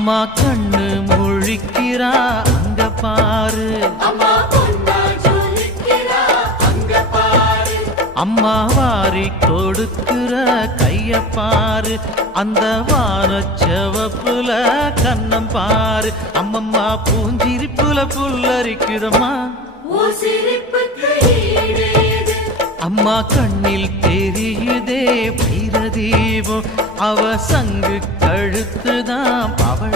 அம்மா கண்ணு முழிக்கிறா அங்க பாரு, அம்மா வாரி கொடுக்கிற கைய பாரு, அந்த வானச்சவப்புல கண்ணம் பாரு. அம்மம்மா பூஞ்சிரிப்புல புல்லரிக்குதம்மா, அம்மா கண்ணில் தெரியுதே வைரதீபம், அவ சங்கு கழுத்துதான் பவள